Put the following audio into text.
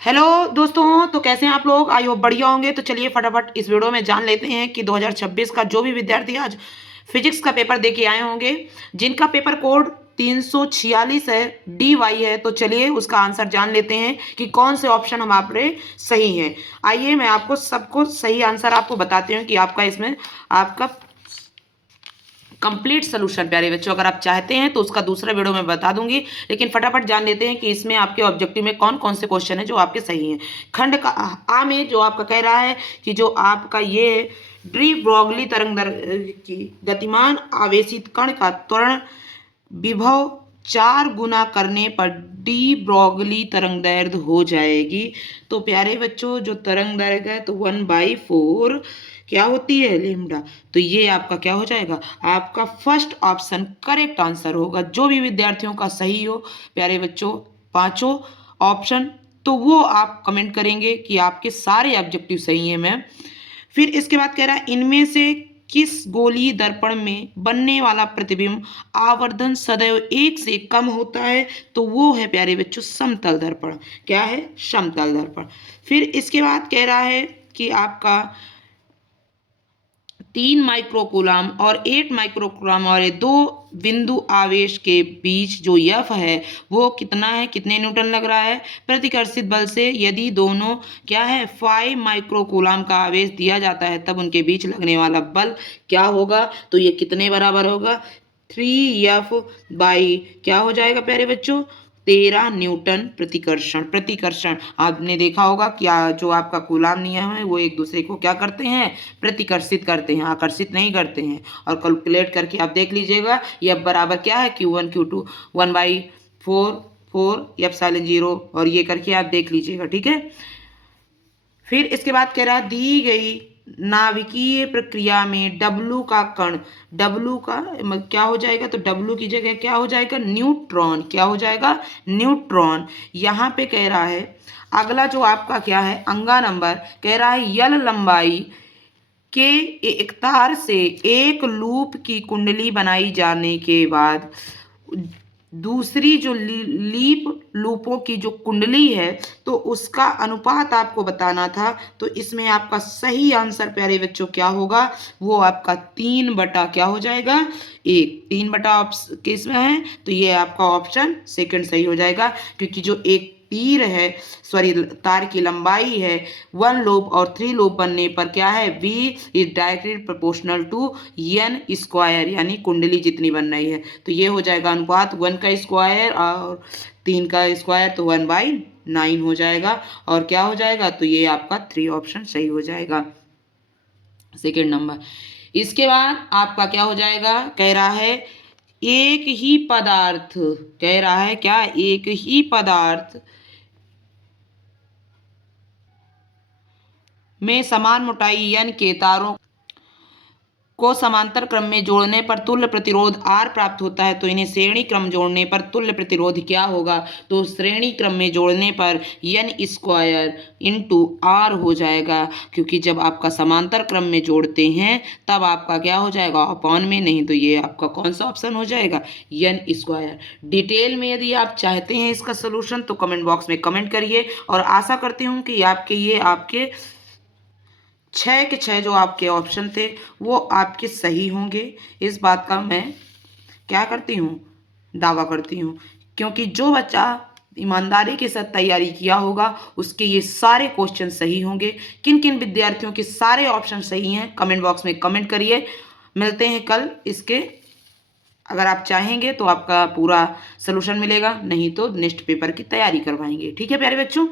Hello दोस्तों, तो कैसे हैं आप लोग? आई होप बढ़िया होंगे। तो चलिए फटाफट इस वीडियो में जान लेते हैं कि 2026 का जो भी विद्यार्थी आज फिजिक्स का पेपर दे के आए होंगे, जिनका पेपर कोड 346 है, DY है, तो चलिए उसका आंसर जान लेते हैं कि कौन से ऑप्शन हमारे सही हैं। आइए मैं आपको सबको सही आंसर आपको बताती हूँ कि आपका इसमें आपका कंप्लीट सोल्यूशन। प्यारे बच्चों, अगर आप चाहते हैं तो उसका दूसरा वीडियो मैं बता दूंगी, लेकिन फटाफट जान लेते हैं कि इसमें आपके ऑब्जेक्टिव में कौन कौन से क्वेश्चन है जो आपके सही हैं। खंड का आ में जो आपका कह रहा है कि जो आपका ये डी ब्रॉगली तरंग की गतिमान आवेशित कण का त्वरण विभव 4 गुना करने पर डी ब्रॉगली तरंग दैर्ध्य हो जाएगी। तो प्यारे बच्चों, जो तरंग दैर्घ्य है तो 1/4 क्या होती है, लेमडा। तो ये आपका क्या हो जाएगा, आपका फर्स्ट ऑप्शन करेक्ट आंसर होगा। जो भी विद्यार्थियों का सही हो प्यारे बच्चों, पांचों ऑप्शन, तो वो आप कमेंट करेंगे कि आपके सारे ऑब्जेक्टिव सही हैं मैम। फिर इसके बाद कह रहा है इनमें से किस गोलीय दर्पण में बनने वाला प्रतिबिंब आवर्धन सदैव 1 से कम होता है। तो वो है प्यारे बच्चों समतल दर्पण। क्या है, समतल दर्पण। फिर इसके बाद कह रहा है कि आपका 3 माइक्रोकूलम और 8 माइक्रोकूलम और ये दो बिंदु आवेश के बीच जो यफ है वो कितना है, कितने न्यूटन लग रहा है प्रतिकर्षित बल से। यदि दोनों क्या है 5 माइक्रोकूलम का आवेश दिया जाता है तब उनके बीच लगने वाला बल क्या होगा। तो ये कितने बराबर होगा, 3F बाई क्या हो जाएगा प्यारे बच्चों, 13 न्यूटन प्रतिकर्षण। प्रतिकर्षण आपने देखा होगा क्या, जो आपका कूलाम नियम है वो एक दूसरे को क्या करते हैं, प्रतिकर्षित करते हैं, आकर्षित नहीं करते हैं। और कैलकुलेट करके आप देख लीजिएगा ये बराबर क्या है, Q1 Q2 1/4 एप्सिलॉन 0, और ये करके आप देख लीजिएगा, ठीक है। फिर इसके बाद कह रहा है दी गई नाभिकीय प्रक्रिया में डब्लू का कण, डब्लू का क्या हो जाएगा, तो डब्लू की जगह क्या हो जाएगा, न्यूट्रॉन। क्या हो जाएगा, न्यूट्रॉन। यहाँ पे कह रहा है अगला जो आपका क्या है अंगा नंबर, कह रहा है यल लंबाई के एक तार से एक लूप की कुंडली बनाई जाने के बाद दूसरी जो लीप लूपों की जो कुंडली है तो उसका अनुपात आपको बताना था। तो इसमें आपका सही आंसर प्यारे बच्चों क्या होगा, वो आपका 3 बटा क्या हो जाएगा, 1। 3 बटा किस में है, तो ये आपका ऑप्शन सेकंड सही हो जाएगा, क्योंकि जो एक तीर है, सॉरी तार की लंबाई है 1 लूप और 3 लूप बनने पर क्या है, V is directly proportional to N square, यानी कुंडली जितनी बन रही है। तो ये हो जाएगा अनुपात 1 का स्क्वायर और 3 का स्क्वायर, तो 1/9 हो जाएगा। और क्या हो जाएगा, तो ये आपका 3 ऑप्शन सही हो जाएगा, सेकेंड नंबर। इसके बाद आपका क्या हो जाएगा, कह रहा है एक ही पदार्थ, कह रहा है क्या, एक ही पदार्थ में समान मोटाई N के तारों को समांतर क्रम में जोड़ने पर तुल्य प्रतिरोध R प्राप्त होता है। तो इन्हें श्रेणी क्रम जोड़ने पर तुल्य प्रतिरोध क्या होगा, तो श्रेणी क्रम में जोड़ने पर N स्क्वायर इंटू R हो जाएगा, क्योंकि जब आपका समांतर क्रम में जोड़ते हैं तब आपका क्या हो जाएगा, अपॉन में, नहीं तो ये आपका कौन सा ऑप्शन हो जाएगा, N स्क्वायर। डिटेल में यदि आप चाहते हैं इसका सोल्यूशन तो कमेंट बॉक्स में कमेंट करिए, और आशा करती हूँ कि आपके 6 के 6 जो आपके ऑप्शन थे वो आपके सही होंगे। इस बात का मैं क्या करती हूँ, दावा करती हूँ, क्योंकि जो बच्चा ईमानदारी के साथ तैयारी किया होगा उसके ये सारे क्वेश्चन सही होंगे। किन किन विद्यार्थियों के सारे ऑप्शन सही हैं कमेंट बॉक्स में कमेंट करिए। मिलते हैं कल इसके, अगर आप चाहेंगे तो आपका पूरा सोल्यूशन मिलेगा, नहीं तो नेक्स्ट पेपर की तैयारी करवाएंगे, ठीक है प्यारे बच्चों।